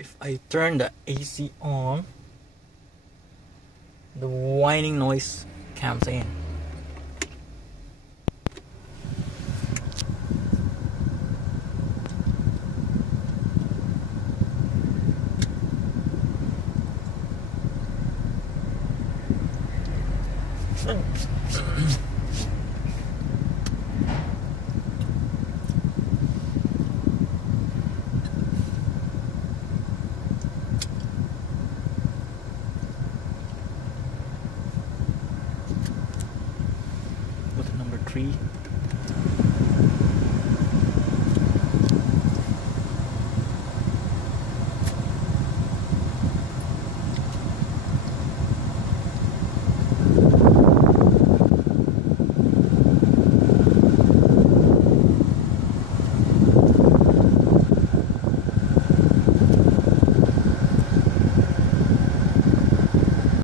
If I turn the AC on, the whining noise comes in. With number 3.